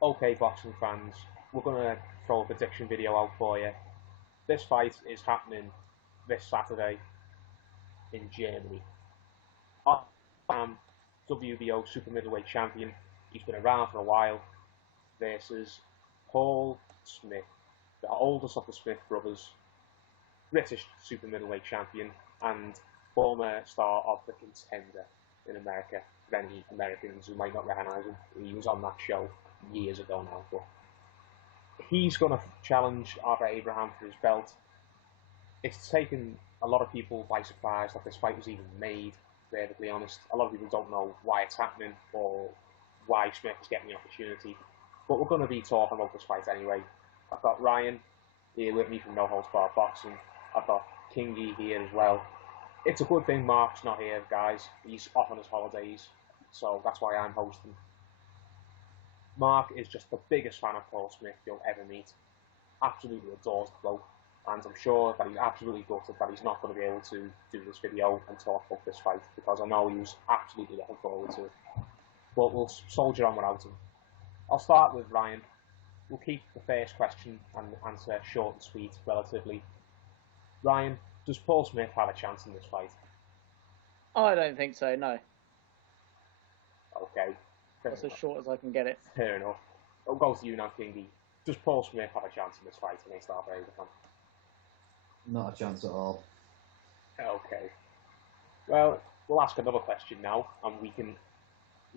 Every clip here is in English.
Okay, boxing fans, we're going to throw a prediction video out for you. This fight is happening this Saturday in Germany. I'm WBO super middleweight champion. He's been around for a while. Versus Paul Smith, the oldest of the Smith brothers, British super middleweight champion, and former star of The Contender in America. For any Americans who might not recognise him, he was on that show years ago now. But he's going to challenge Arthur Abraham for his belt. It's taken a lot of people by surprise that this fight was even made. Perfectly honest, a lot of people don't know why it's happening or why Smith is getting the opportunity. But we're going to be talking about this fight anyway. I've got Ryan here with me from No Holds Barred Boxing. I've got Kingy here as well. It's a good thing Mark's not here, guys. He's off on his holidays, so that's why I'm hosting. Mark is just the biggest fan of Paul Smith you'll ever meet. Absolutely adores the bloke, and I'm sure that he's absolutely gutted that he's not going to be able to do this video and talk about this fight because I know he was absolutely looking forward to it. But we'll soldier on without him. I'll start with Ryan. We'll keep the first question and answer short and sweet, relatively. Ryan, does Paul Smith have a chance in this fight? I don't think so. No, Okay, fair that's as enough. short as I can get it. Fair enough. I'll go to you now, Kingy. Does Paul Smith have a chance in this fight against Arthur Abraham? Not a chance at all. Okay. Well, we'll ask another question now, and we can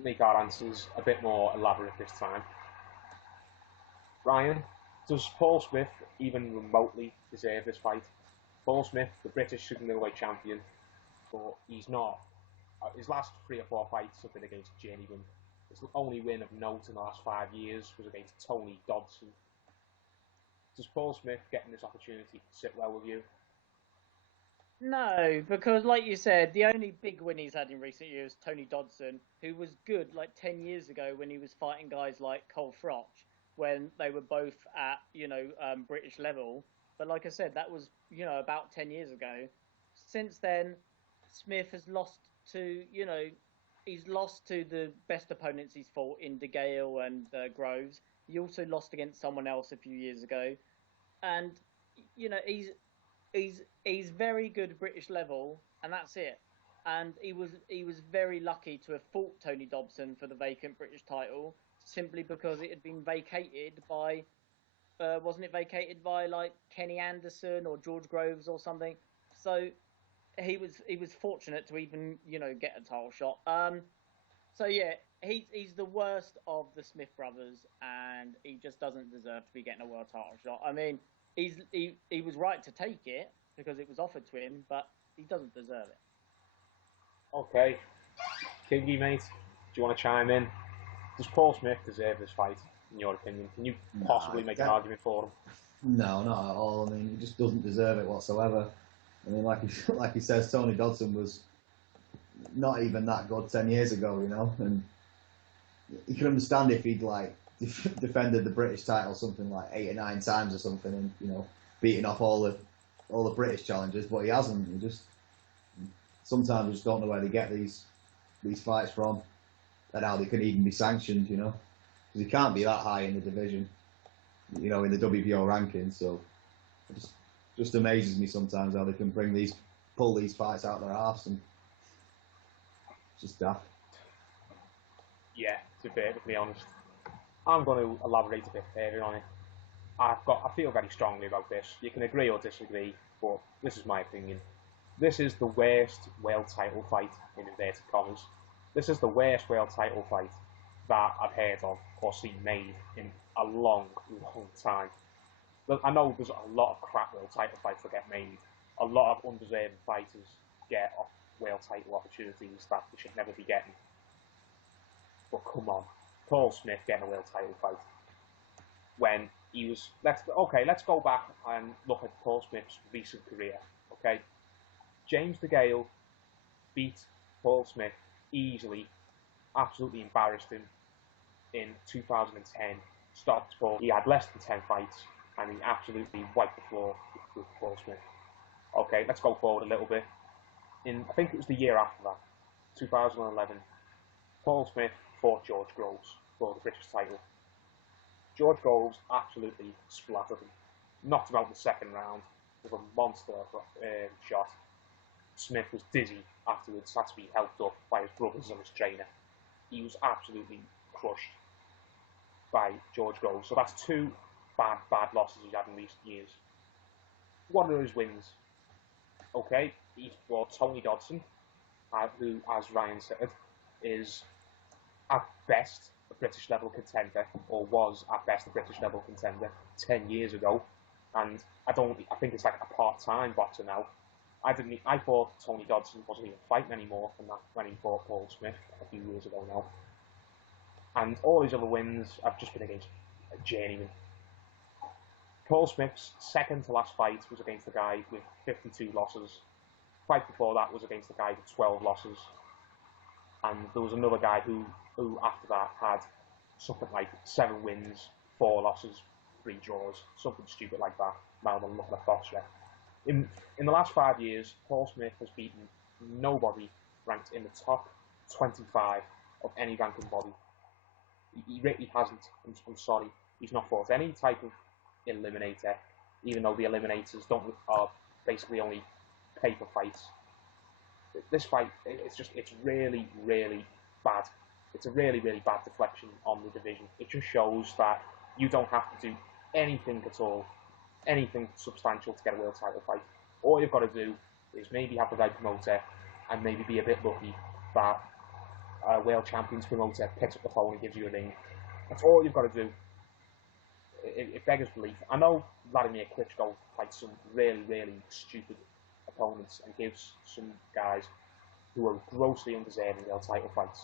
make our answers a bit more elaborate this time. Ryan, does Paul Smith even remotely deserve this fight? Paul Smith, the British super middleweight champion, but he's not. His last 3 or 4 fights have been against journeymen. His only win of note in the last 5 years was against Tony Dodson. Does Paul Smith getting this opportunity sit well with you? No, because like you said, the only big win he's had in recent years, Tony Dodson, who was good like 10 years ago when he was fighting guys like Cole Froch when they were both at, British level. But like I said, that was, about 10 years ago. Since then, Smith has lost to, he's lost to the best opponents he's fought in De Gale and Groves. He also lost against someone else a few years ago. And, he's very good British level, and that's it. And he was very lucky to have fought Tony Dobson for the vacant British title simply because it had been vacated by wasn't it vacated by like Kenny Anderson or George Groves or something. So he was fortunate to even get a title shot. So yeah, he's the worst of the Smith brothers, and he just doesn't deserve to be getting a world title shot. I mean, he was right to take it because it was offered to him, but he doesn't deserve it. Okay, Kingy, mate, do you want to chime in? Does Paul Smith deserve this fight, in your opinion? Can you Nah, possibly make an argument for him? no, not at all. I mean, he just doesn't deserve it whatsoever. I mean, like he says, Tony Dodson was not even that good 10 years ago, and you can understand if he'd like defended the British title something like 8 or 9 times or something, and beating off all the British challengers, but he hasn't. He just sometimes we just don't know where they get these fights from and how they can even be sanctioned, because he can't be that high in the division, in the WBO rankings. So it just amazes me sometimes how they can pull these fights out of their arse, and it's just daft. Yeah, to be perfectly honest. I'm going to elaborate a bit further on it. I feel very strongly about this. You can agree or disagree, but this is my opinion. This is the worst world title fight in inverted commas. This is the worst world title fight that I've heard of or seen made in a long, long time. I know there's a lot of crap world title fights that get made. A lot of undeserving fighters get off world title opportunities that they should never be getting. But come on, Paul Smith getting a world title fight when he was. Let's go back and look at Paul Smith's recent career. Okay, James DeGale beat Paul Smith easily, absolutely embarrassed him in 2010. Stopped Paul. He had less than 10 fights, and he absolutely wiped the floor with Paul Smith. Okay, let's go forward a little bit. I think it was the year after that, 2011. Paul Smith fought George Groves for the British title. George Groves absolutely splattered him. Knocked him out in the second round with a monster shot. Smith was dizzy afterwards, had to be helped up by his brothers and his trainer. He was absolutely crushed by George Groves. So that's two bad losses he's had in recent years. One of his wins, okay, he's brought Tony Dodson, who, as Ryan said, is at best a British level contender, or was at best a British level contender 10 years ago, and I think it's like a part-time boxer now. I thought Tony Dodson wasn't even fighting anymore when he fought Paul Smith a few years ago now. And all his other wins have just been against journeymen. Paul Smith's second to last fight was against a guy with 52 losses. The fight before that was against a guy with 12 losses. And there was another guy who after that had something like 7 wins, 4 losses, 3 draws, something stupid like that. Now I'm looking at BoxRec. In the last 5 years, Paul Smith has beaten nobody ranked in the top 25 of any ranking body. He really hasn't. I'm sorry. He's not fought any type of eliminator, even though the eliminators are basically only paper fights. This fight, it's really, really bad. It's a really, really bad deflection on the division. It just shows that you don't have to do anything at all, anything substantial to get a world title fight. All you've got to do is maybe have the right promoter and maybe be a bit lucky that a world champions promoter picks up the phone and gives you a ring. That's all you've got to do. It beggars belief. I know Vladimir Klitschko fights some really, really stupid opponents and gives some guys who are grossly undeserving world title fights.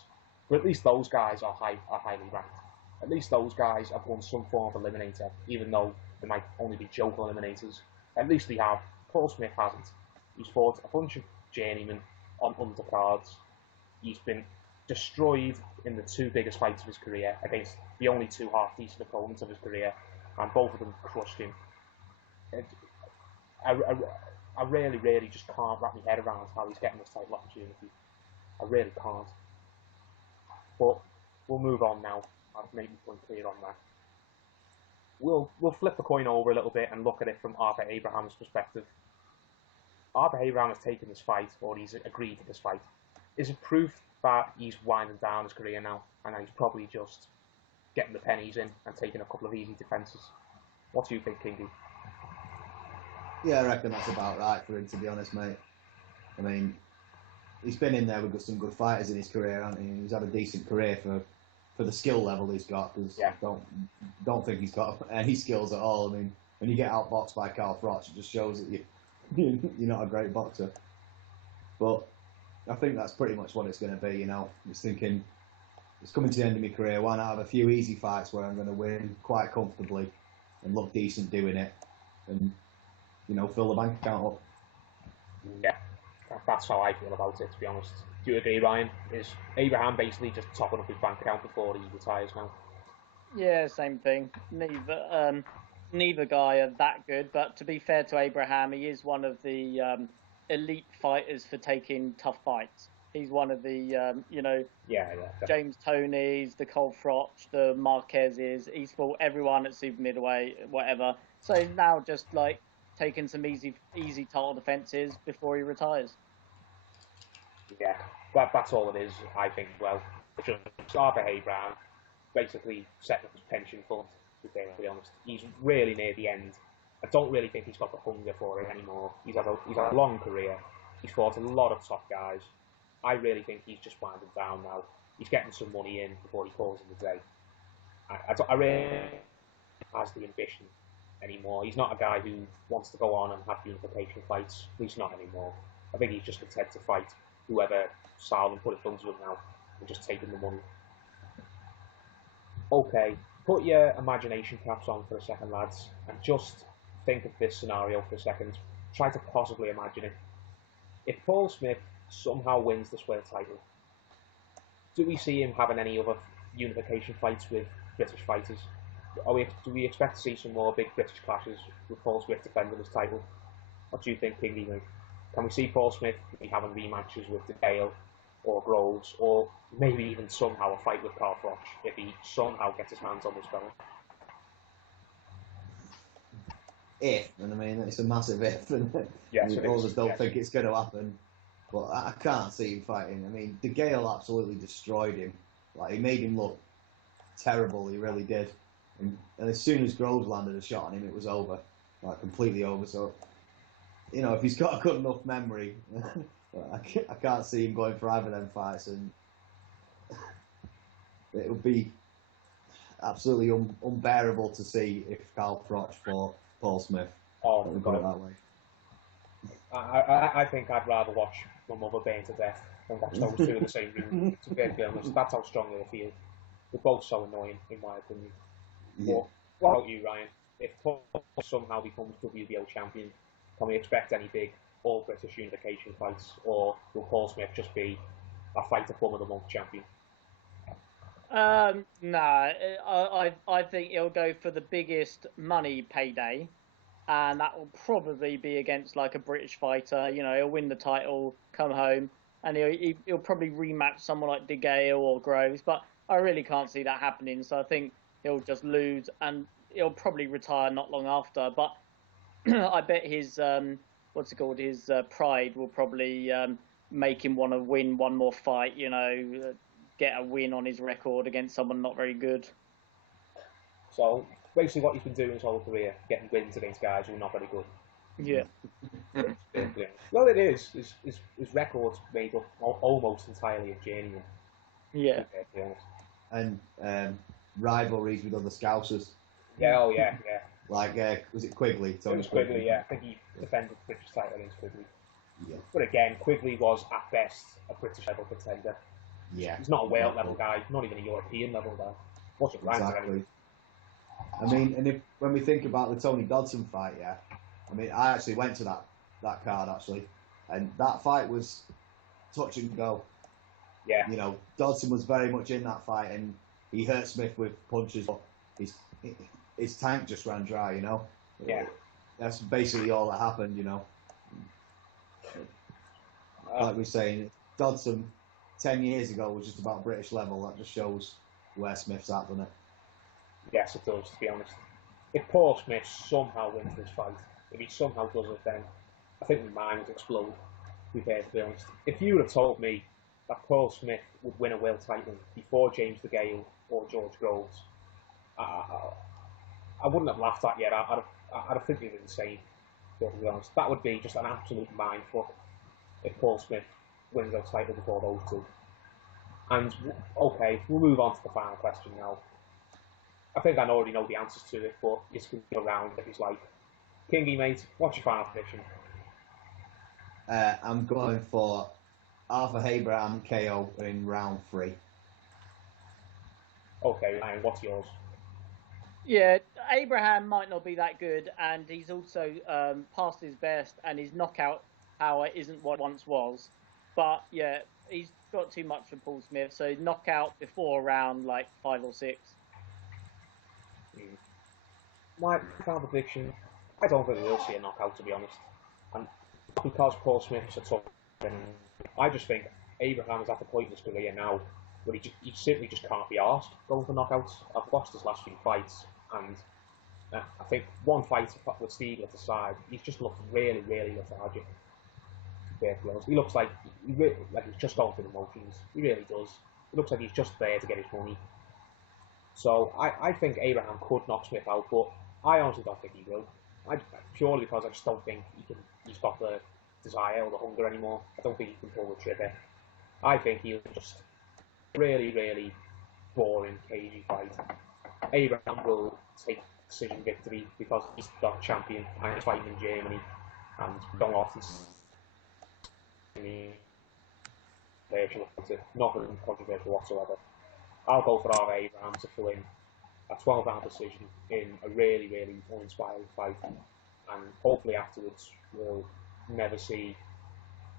But at least those guys are highly ranked. At least those guys have won some form of eliminator, even though they might only be joke eliminators. At least they have. Paul Smith hasn't. He's fought a bunch of journeymen on undercards. He's been destroyed in the 2 biggest fights of his career against the only 2 half-decent opponents of his career, and both of them crushed him. I really, really just can't wrap my head around how he's getting this title opportunity. I really can't. But we'll move on now. I've made my point clear on that. We'll flip the coin over a little bit and look at it from Arthur Abraham's perspective. Arthur Abraham has taken this fight, or he's agreed to this fight. Is it proof that he's winding down his career now, and that he's probably just getting the pennies in and taking a couple of easy defences? What do you think, Kingy? Yeah, I reckon that's about right for him, to be honest, mate. I mean, he's been in there with some good fighters in his career, hasn't he? He's had a decent career for the skill level he's got. Because I don't think he's got any skills at all. I mean, when you get outboxed by Carl Froch, it just shows that you're not a great boxer. But I think that's pretty much what it's going to be, you know. Just thinking, it's coming to the end of my career. Why not have a few easy fights where I'm going to win quite comfortably and look decent doing it, and fill the bank account up. Yeah, that's how I feel about it, to be honest. Do you agree, Ryan? Is Abraham basically just topping up his bank account before he retires now? Yeah, same thing. Neither guy are that good, but to be fair to Abraham, he is one of the elite fighters for taking tough fights. He's one of the, James Toney's, the Cole Froch, the Marquez's. He's fought everyone at super middleweight, whatever. So he's now just like taking some easy title defences before he retires. Yeah, that's all it is, I think. Well, it's just Arthur Abraham basically setting up his pension fund, to be honest. He's really near the end. I don't really think he's got the hunger for it anymore. He's had a long career. He's fought a lot of top guys. I really think he's just winding down now. He's getting some money in before he calls in the day. I really has the ambition anymore. He's not a guy who wants to go on and have unification fights. At least not anymore. I think he's just content to fight whoever Salman put his funds with now and just taking the money. Okay, put your imagination caps on for a second, lads, and just think of this scenario for a second. Try to possibly imagine it. If Paul Smith somehow wins this world title, do we see him having any other unification fights with British fighters? Do we expect to see some more big British clashes with Paul Smith defending his title? What do you think, Kingy? Can we see Paul Smith be having rematches with DeGale or Groves, or maybe even somehow a fight with Carl Froch if he somehow gets his hands on this fella? if, and I mean it's a massive if, and Yes, we it all is. just don't Yes. think it's going to happen. But I can't see him fighting. I mean, De Gale absolutely destroyed him. Like he made him look terrible. He really did. And as soon as Groves landed a shot on him, it was over, like completely over. So, you know, if he's got a good enough memory, I can't see him going for either of them fights, and it would be absolutely unbearable to see if Carl Froch fought Paul Smith. Oh, Let me my put it God. that way. I think I'd rather watch my mother burn to death than watch those two in the same room. To be honest, that's how strongly I feel. They're both so annoying, in my opinion. Yeah. But what about you, Ryan? If Paul somehow becomes WBO champion, can we expect any big all-British unification fights, or will Paul Smith just be a fighter club of the month champion? Nah, I think he'll go for the biggest money payday, and that will probably be against like a British fighter. You know, he'll win the title, come home, and he'll probably rematch someone like De Gale or Groves. But I really can't see that happening. So I think he'll just lose, and he'll probably retire not long after. But I bet his what's it called? His pride will probably make him want to win one more fight. You know, get a win on his record against someone not very good. So basically, what he's been doing his whole career, getting wins against guys who are not very good. Yeah. Yeah. Well, it is. His record's made up almost entirely of journeymen. Yeah. To be honest. And rivalries with other Scousers. Yeah. Oh yeah. Yeah. Like, was it Quigley? It was Quigley. Yeah. I think he defended the British title against Quigley. Yeah. But again, Quigley was at best a British level contender. Yeah. He's not a world level guy, not even a European level guy. Wasn't ranked Exactly. I mean, and when we think about the Tony Dodson fight, yeah, I mean, I actually went to that card actually, and that fight was touch and go. Yeah. You know, Dodson was very much in that fight, and he hurt Smith with punches, but his tank just ran dry. You know. Yeah. That's basically all that happened. You know. Like we're saying, Dodson 10 years ago was just about British level. That just shows where Smith's at, doesn't it? Yes, it does, to be honest. If Paul Smith somehow wins this fight, if he somehow does it, then I think my mind would explode, to be honest. If you would have told me that Paul Smith would win a world title before James De Gale or George Groves, I wouldn't have laughed at you. I'd have think you were insane, to be honest. That would be just an absolute mindfuck if Paul Smith wins a title before those two. And, okay, we'll move on to the final question now. I think I already know the answers to it, but it's going to go around if he's like, Kingy, mate, what's your final prediction? I'm going for Arthur Abraham KO in round 3. Okay, Ryan, what's yours? Yeah, Abraham might not be that good, and he's also past his best, and his knockout power isn't what it once was. But yeah, he's got too much for Paul Smith, so knockout before round like 5 or 6. My final prediction, I don't think we'll see a knockout, to be honest. And because Paul Smith's a tough one, I just think Abraham is at the point in his career now where he simply just can't be arsed going for knockouts. I've watched his last few fights, and I think one fight with Stiglitz aside, he's just looked really, really lethargic. He looks like he's just going through the motions. He really does. He looks like he's just there to get his money. So I think Abraham could knock Smith out, but I honestly don't think he will. Purely because I just don't think he's got the desire or the hunger anymore. I don't think he can pull the trigger. I think he'll just really, really boring, cagey fight. Abraham will take decision victory because he's got champion and he's fighting in Germany and don't often controversial, nothing controversial whatsoever. I'll go for R. Abraham to win a 12-round decision in a really, really uninspiring fight, and hopefully afterwards we'll never see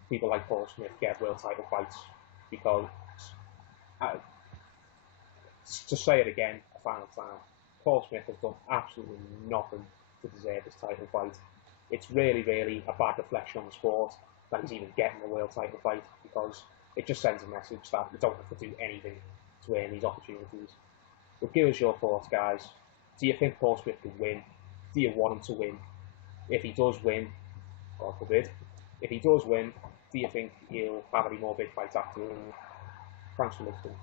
people like Paul Smith get world title fights, because to say it again a final time, Paul Smith has done absolutely nothing to deserve this title fight. It's really, really a bad reflection on the sport that he's even getting a world title fight, because it just sends a message that you don't have to do anything to earn these opportunities. But give us your thoughts, guys. Do you think Paul Smith can win? Do you want him to win? if he does win, God forbid, if he does win, do you think he'll have any more big fights after? Thanks for listening.